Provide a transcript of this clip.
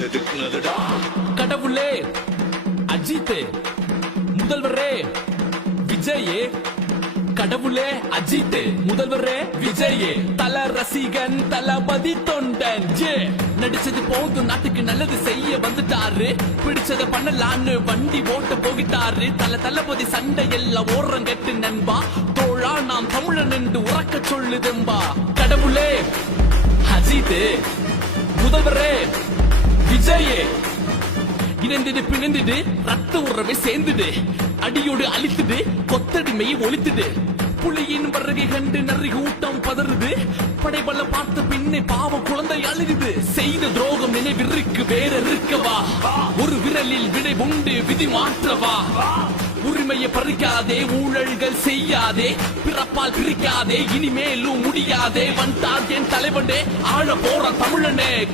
செதுக்குனதுடா கடவுளே அஜித் முதல்வரே விஜயே. கடவுளே அஜித் முதல்வரே விஜயே. தல ரசிகன் தளபதி தொண்டன் ஜே. நடிச்சது போதும் நாட்டுக்கு நல்லது செய்ய வந்துட்டாரு. பிடிச்சத பண்ணலான்னு வண்டி ஓட்ட போகிட்டாரு. தல தளபதி சண்டை எல்லாம் ஓரம் கட்டு நண்பா. தோழா நாம் தமிழன் என்று உறக்க சொல்லுதெம்பா. கடவுளே அஜித் விஜயே. இணைந்தது பிணைந்தது ரத்த உறவை சேர்ந்துடு. அடியோடு அழித்தது கொத்தடிமையை ஒழித்தது புலியின் வருகை கண்டு நரி கூட்டம் பதறுது. படைபல பார்த்த பின்னே பாவ குழந்தை அழுகுது. செய்த துரோகம் நினைவிற்கு வேற இருக்கவா? ஒரு விரலில் விடை உண்டு விதி மாற்றவா? உரிமையை பறிக்காதே ஊழல்கள் செய்யாதே. பிறப்பால் பிரிக்காதே இனிமேலும் முடியாதே. வந்தார் என் தலைவனே ஆழ போற தமிழனே.